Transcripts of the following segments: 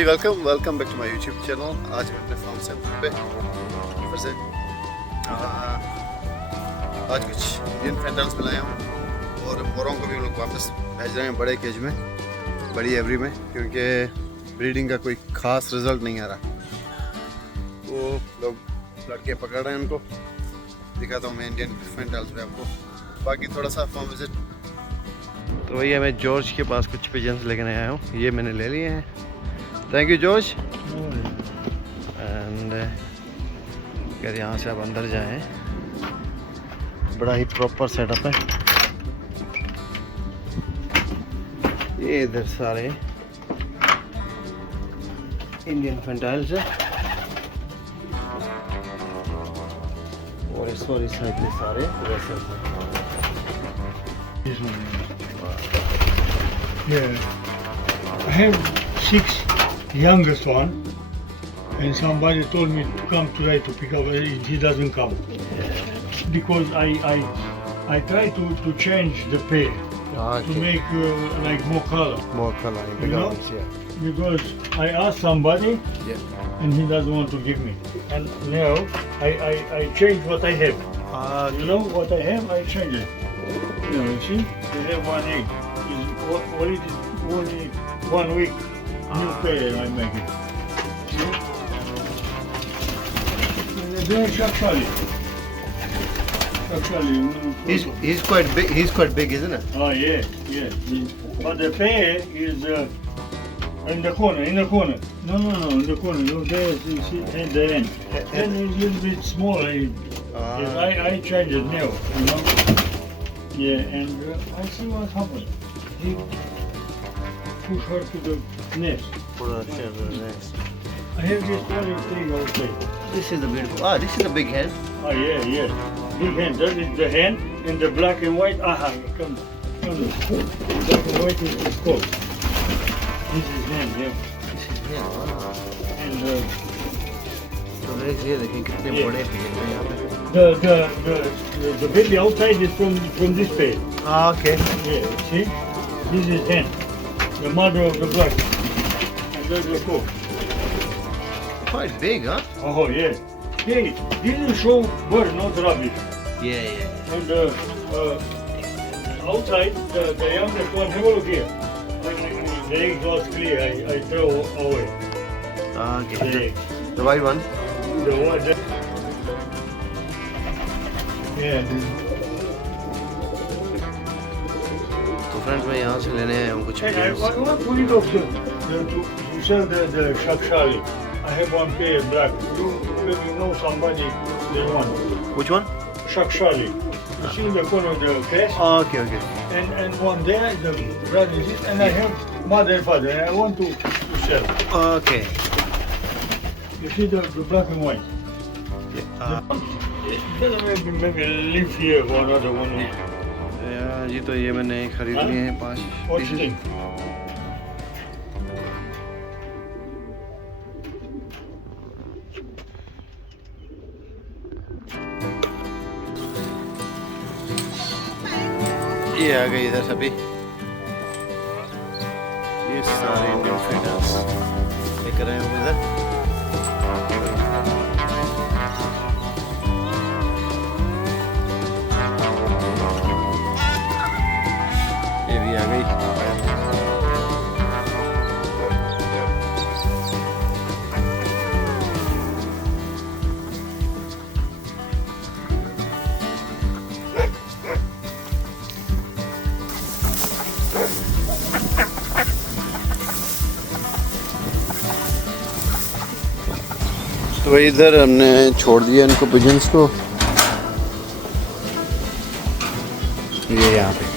भाई welcome back to my YouTube channel. आज मैं अपने फार्म से पे फिर से आज कुछ इंडियन फैंटल्स में लाया हूँ और मोरों को भी हम लोग वापस भेज रहे हैं बड़े केज में, बड़ी एवरी में, क्योंकि ब्रीडिंग का कोई ख़ास रिजल्ट नहीं आ रहा। वो लोग लड़के पकड़ रहे हैं, उनको दिखाता हूँ मैं इंडियन फैंटल्स में आपको। बाकी थोड़ा सा फार्म विजिट। तो भैया मैं जॉर्ज के पास कुछ पिजन्स लेकर आया हूँ, ये मैंने ले लिए हैं। Thank you George. एंड अगर यहाँ से आप अंदर जाएं, बड़ा ही प्रॉपर सेटअप है। ये इधर सारे इंडियन फैंटाइल्स है और इस साइड में सारे वैसे हैं। Yeah, I have 6 youngest one, and somebody told me to come today to pick up. He doesn't come because I try to change the pair to make like more color. More color, You know? Because I asked somebody and he doesn't want to give me. And now I change what I have. You know what I have, I change it. You know, you see, they have one egg. Only 1 week new pair I make it. See? They're Shakshali. He's quite big. He's quite big, isn't it? Oh yeah. But the pair is in the corner. No, in the corner. Look there, you see, at the end. Then it's a little bit smaller. I change it now, you know. Yeah, and I see what happened. He push her to the nest. Put her to the nest. I have this other thing outside. This is the beautiful. This is the big hen. Oh yeah. Big hen. That is the hen and the black and white. Come. Black and white is cold. This is hen, yeah. This is hen. And तो ये देखिए कितने बड़े pigeon हैं यहाँ पे। the baby outside is from this pair. Okay. Yeah, see? This is hen, the mother of the black. And that's the cook. Quite big, huh? Oh yeah. Hey, this is show bird, not rubbish. Yeah. And outside, the youngest one, have a look here. The egg was clear, I throw away. Okay. The white one. The one that... Yeah. तो friends मैं यहाँ से लेने आया हूँ कुछ Hey, I pigeons। want to lead off to sell the Shakshali. I have one pair black. You know somebody they want. Which one? Shakshali. You see in the corner of the case? Okay. And one there, the brother is it, and I have mother and father, and I want to sell. Okay. You see the black and white? Maybe live here for another 1 week. जी तो ये मैंने खरीद लिए हैं 5 What do you think? ये आ गई इधर सभी, ये सारे इंडियन फैंटल्स लेकर आए हूँ इधर। ये भी आ गई। तो इधर हमने छोड़ दिया इनको पिजन्स को, ये यहाँ पे।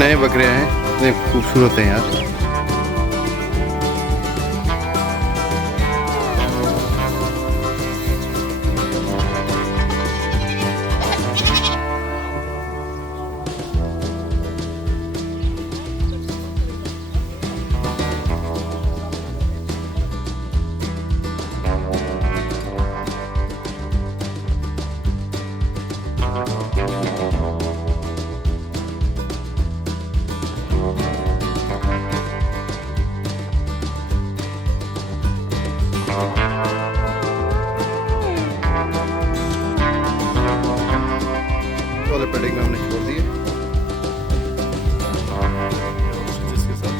नए बकरे हैं, इतने खूबसूरत हैं यार। वाले पेडिंग हमने छोड़ दिए जिसके साथ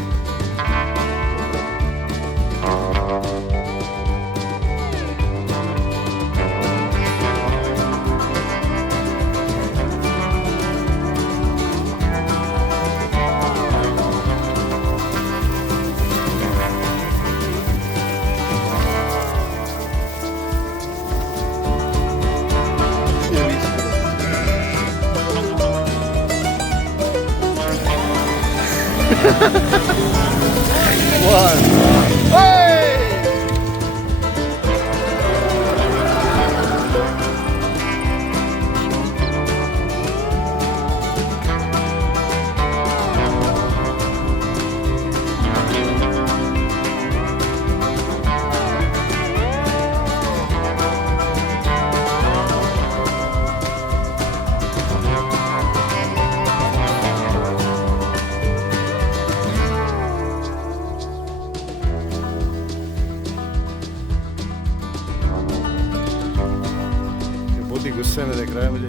One. Hey! बहुत ही गुस्से में देख रहा है मुझे।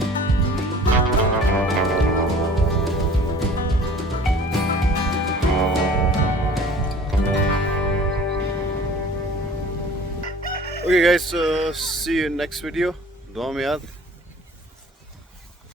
Okay guys, see you in next video. दुआ में याद